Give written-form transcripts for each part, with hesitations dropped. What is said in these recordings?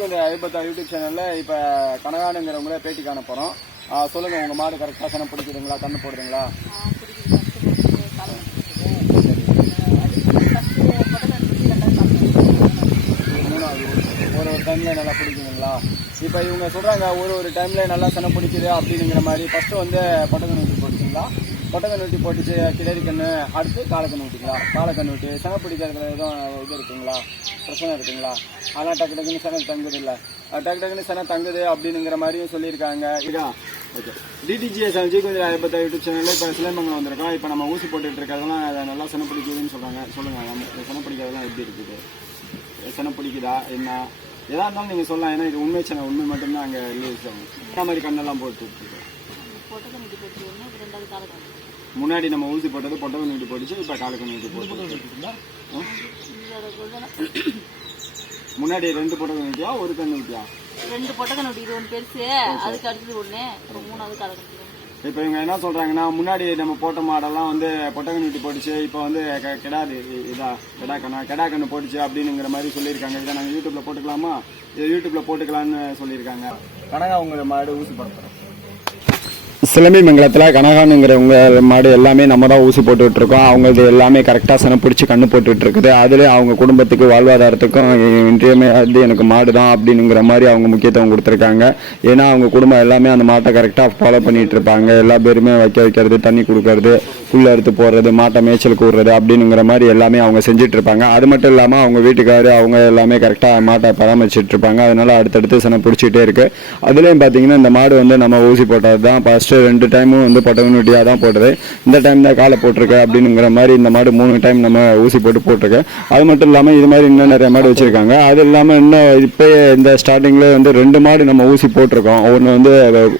கொஞ்சம் ஐபத்தா யூடியூப் சேனலில் இப்போ கனகானுங்கிறவங்கள பேட்டி காண போகிறோம். சொல்லுங்கள், உங்கள் மாடு கரெக்டாக சனம் பிடிக்குதுங்களா, கண்ணு போடுதுங்களா? ஒரு டைமில் நல்லா பிடிக்குதுங்களா? இப்போ இவங்க சொல்கிறாங்க ஒரு டைமில் நல்லா சனம் பிடிக்குது அப்படிங்கிற மாதிரி. ஃபஸ்ட்டு வந்து பொட்டக்கன் ஊட்டி போட்டுச்சிங்களா? பொட்டக்கன் ஊட்டி போட்டுச்சு கிளறி கண்ணு, அடுத்து காலக்கண்ணு ஊட்டிங்களா? காலக்கண்ணு ஊட்டி சனம் பிடிக்கிறதுல எதுவும் இது இருக்குங்களா, பிரச்சனை இருக்குங்களா? ஆனால் டக்கு டக்குன்னு சனம் தங்குது இல்லை, டக்கு டக்குன்னு சனம் தங்குது அப்படிங்கிற மாதிரியும் சொல்லியிருக்காங்க. இதா ஓகே. டிடிஜிஎஸ் கொஞ்சம் ஐபத்தா யூடியூப் சேனலில் இப்போ சிலம்பங்கலம் வந்திருக்கோம். இப்போ நம்ம ஊசி போட்டுட்டு இருக்கிறதெல்லாம் நல்லா சனம் பிடிக்குதுன்னு சொல்கிறாங்க. சொல்லுங்கள், சனம் பிடிக்கிறதெல்லாம் எப்படி இருக்குது? சனம் பிடிக்குதா என்ன? எதாக இருந்தாலும் நீங்கள் சொல்லலாம். ஏன்னா இது உண்மை சேனல், உண்மை மட்டும்தான் அங்கே ரிலீஸ் ஆகும். இந்த மாதிரி கண்ணெல்லாம் போட்டு முன்னாடி நம்ம ஊசி போட்டது பொட்டக்கன் ஊட்டி போட்டுச்சு, இப்போ காலக்கன் ஊட்டி போட்டு. முன்னாடி 2 பொட்டக்கன் ஊட்டியா, ஒரு கண்ணு ஊட்டியா? 2 பொட்டக்கன் ஊட்டி. இது ஒன்று பெருசு, அதுக்கு அடுத்தது ஒன்று, இப்போ 3வது காலக்கன். இப்போ இவங்க என்ன சொல்கிறாங்கன்னா, முன்னாடி நம்ம போட்ட மாடெல்லாம் வந்து பொட்டக்கன் ஊட்டி போட்டுச்சு, இப்போ வந்து கெடாது இதா கெடா கண்ணு போட்டுச்சு அப்படிங்கிற மாதிரி சொல்லியிருக்காங்க. இதை நாங்கள் யூடியூப்பில் போட்டுக்கலாமா? இதை யூடியூப்பில் போட்டுக்கலான்னு சொல்லியிருக்காங்க. கனகா உங்கள் மாடு ஊசி போடுறோம். சிலம்பி மங்கலத்தில் கனகானுங்கிறவங்க மாடு எல்லாமே நம்ம தான் ஊசி போட்டுக்கிட்டு இருக்கோம். அவங்க இது எல்லாமே கரெக்டாக சனம் பிடிச்சி கண்ணு போட்டுட்டு இருக்குது. அதில் அவங்க குடும்பத்துக்கு வாழ்வாதாரத்துக்கும் இன்றையுமே அது எனக்கு மாடு தான் அப்படிங்கிற மாதிரி அவங்க முக்கியத்துவம் கொடுத்துருக்காங்க. ஏன்னா அவங்க குடும்பம் எல்லாமே அந்த மாட்டை கரெக்டாக ஃபாலோ பண்ணிட்டு இருப்பாங்க. எல்லா பேருமே வைக்கிறது, தண்ணி கொடுக்கறது, புல் அறுத்து போடுறது, மாட்டை மேய்ச்சலுக்கு விடுறது அப்படிங்கிற மாதிரி எல்லாமே அவங்க செஞ்சுட்டு இருப்பாங்க. அது மட்டும் இல்லாமல் அவங்க வீட்டுக்காரு அவங்க எல்லாமே கரெக்டாக மாட்டை பராமரிச்சுட்டு இருப்பாங்க. அதனால அடுத்தடுத்து சனம் பிடிச்சிட்டே இருக்கு. அதுலேயும் பார்த்தீங்கன்னா இந்த மாடு வந்து நம்ம ஊசி போட்டது தான். ஃபர்ஸ்ட் 2 டைமும் வந்து பொட்டக்கன் ஊட்டியாக தான் போடுறது. இந்த டைம் தான் காலை போட்டிருக்கு அப்படிங்கிற மாதிரி இந்த மாடு 3 டைம் நம்ம ஊசி போட்டிருக்கு. அது மட்டும் இல்லாமல் இது மாதிரி இன்னும் நிறைய மாடு வச்சிருக்காங்க. அது இல்லாமல் இன்னும் இப்போ இந்த ஸ்டார்டிங்கில் வந்து 2 மாடு நம்ம ஊசி போட்டிருக்கோம். ஒன்று வந்து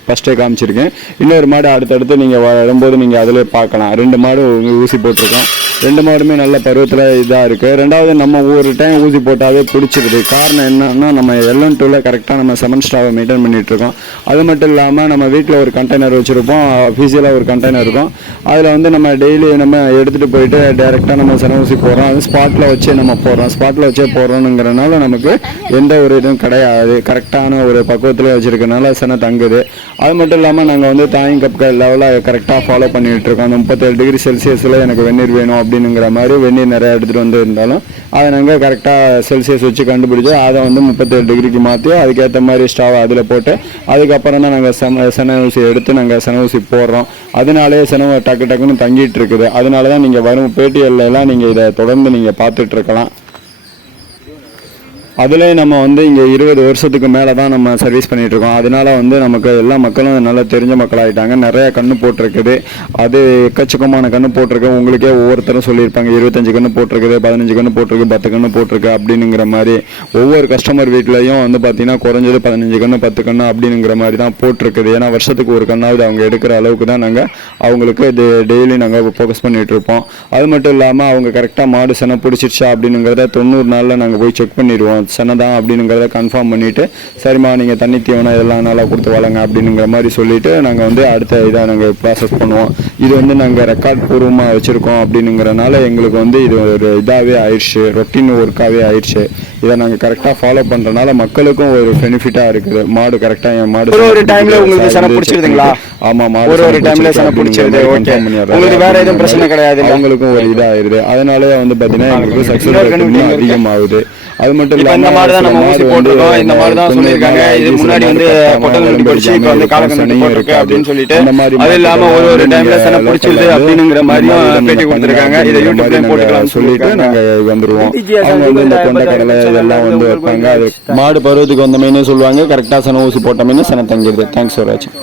ஃபர்ஸ்டே காமிச்சிருக்கேன். இன்னொரு மாடு அடுத்தடுத்து நீங்கள் வரும்போது நீங்கள் அதில் பார்க்கலாம். 2 மாடு ஊசி போட்டிருக்கோம். 2 மாடுமே நல்ல பருவத்தில் இதாக இருக்குது. 2வது நம்ம ஒரு டைம் ஊசி போட்டாவே பிடிச்சிருது. காரணம் என்னன்னா, நம்ம LN2ல கரெக்டாக நம்ம 7 ஸ்டாவை மெயின்டைன் பண்ணிட்டு இருக்கோம். அது மட்டும் இல்லாமல் நம்ம வீட்டில் ஒரு கண்டெய்னர் வச்சுருப்போம், அஃபீஷியலாக ஒரு கண்டெய்னர் இருக்கும். அதில் வந்து நம்ம டெய்லி நம்ம எடுத்துகிட்டு போயிட்டு டேரெக்டாக நம்ம சன ஊசி போடுறோம். அது ஸ்பாட்டில் வச்சு நம்ம போடுறோம். ஸ்பாட்டில் வச்சே போடுறோங்கிறனால நமக்கு எந்த ஒரு இதுவும் கிடையாது. கரெக்டான ஒரு பக்குவத்தில் வச்சுருக்கனால சன தங்குது. அது மட்டும் இல்லாமல் நாங்கள் வந்து தாயிங் கப்கள் லெவலாக கரெக்டாக ஃபாலோ பண்ணிகிட்டு இருக்கோம். அந்த 37 டிகிரி செல்சியஸில் எனக்கு வெந்நீர் வேணும் அப்படிங்கிற மாதிரி வெந்நீர் நிறையா எடுத்துகிட்டு வந்து இருந்தாலும் அதை நாங்கள் கரெக்டாக செல்சியஸ் வச்சு கண்டுபிடிச்சி அதை வந்து 37 டிகிரிக்கு மாற்றி அதுக்கேற்ற மாதிரி ஸ்டவ் அதில் போட்டு அதுக்கப்புறம் தான் நாங்கள் சன ஊசி எடுத்து நாங்கள் சன ஊசி போடுறோம். அதனாலே சனம் டக்குன்னு தங்கிட்டு இருக்குது. அதனால தான் நீங்கள் வரும் பேட்டியெல்லாம் நீங்கள் இதை தொடர்ந்து நீங்கள் பார்த்துட்டு இருக்கலாம். அதிலே நம்ம வந்து இங்கே 20 வருஷத்துக்கு மேலே தான் நம்ம சர்வீஸ் பண்ணிகிட்ருக்கோம். அதனால வந்து நமக்கு எல்லா மக்களும் நல்லா தெரிஞ்ச மக்களாகிட்டாங்க. நிறையா கன்று போட்டிருக்குது. அது எக்கச்சக்கமான கன்று போட்டிருக்கு. உங்களுக்கே ஒவ்வொருத்தரும் சொல்லியிருப்பாங்க 25 கன்று போட்டிருக்குது, 15 கன்று போட்டிருக்கு, 10 கன்று போட்டிருக்கு அப்படிங்கிற மாதிரி. ஒவ்வொரு கஸ்டமர் வீட்லேயும் வந்து பார்த்திங்கன்னா குறைஞ்சது 15 கன்று 10 கன்று அப்படிங்கிற மாதிரி தான் போட்டிருக்குது. ஏன்னா வருஷத்துக்கு ஒரு கண்ணாவது அவங்க எடுக்கிற அளவுக்கு தான் நாங்கள் அவங்களுக்கு டெய்லி நாங்கள் ஃபோக்கஸ் பண்ணிகிட்ருப்போம். அது மட்டும் இல்லாமல் அவங்க கரெக்டாக மாடு சனம் பிடிச்சிருச்சா அப்படிங்கிறத 90 நாளில் நாங்கள் போய் செக் பண்ணிடுவோம். சனதான் அப்படிங்கிறத கன்ஃபார்ம் பண்ணிவிட்டு சரிம்மா நீங்கள் தண்ணி தீவனம் இதெல்லாம் நல்லா கொடுத்து வளங்க அப்படிங்கிற மாதிரி சொல்லிவிட்டு நாங்கள் வந்து அடுத்த இதாக நாங்கள் ப்ராசஸ் பண்ணுவோம். இது வந்து நாங்கள் ரெக்கார்ட் பூர்வமாக வச்சுருக்கோம் அப்படிங்கிறனால எங்களுக்கு வந்து இது ஒரு இதாகவே ஆயிடுச்சு, ரொட்டீன் ஒர்க்காகவே ஆயிடுச்சு. இதை நாங்கள் கரெக்டாக ஃபாலோ பண்ணுறதுனால மக்களுக்கும் ஒரு பெனிஃபிட்டாக இருக்குது. மாடு கரெக்டாக என் மாடு ஒரு டைமில் உங்களுக்கு சனம் பிடிச்சிருதுங்களா? ஆமாம், மாடு ஒரு டைமில் சனம் பிடிச்சிருது. உங்களுக்கு வேறு எதுவும் பிரச்சனை கிடையாது. அவங்களுக்கும் ஒரு இதாகிடுது. அதனாலே வந்து பார்த்தீங்கன்னா எங்களுக்கு சக்ஸஸ் அதிகமாகுது. அது மட்டும் இல்லாமல் இந்த மாதிரி தான் நம்ம ஊசி போட்டுருக்கோம். இந்த மாதிரி தான் சொல்லியிருக்காங்க. இது முன்னாடி வந்து பொட்டக்கன் ஊட்டி போட்டுச்சு, இப்போ வந்து காலக்கன் ஊட்டி போட்டிருக்கு அப்படின்னு சொல்லிட்டு. அது இல்லாமல் ஒரு டைம்ல சனம் பிடிச்சிருது அப்படிங்கிற மாதிரியும் பேட்டி கொடுத்துருக்காங்க. இதை யூடியூப்லையும் போட்டுக்கலாம்னு சொல்லிட்டு நாங்கள் வந்துருவோம். அவங்க வந்து இந்த கொண்ட கடலை இதெல்லாம் வந்து வைப்பாங்க. அது மாடு பருவத்துக்கு வந்த மீன் சொல்லுவாங்க. கரெக்டாக சன ஊசி போட்ட மீன் சன தங்கிடுது. தேங்க்ஸ் ஃபார் வாட்சிங்.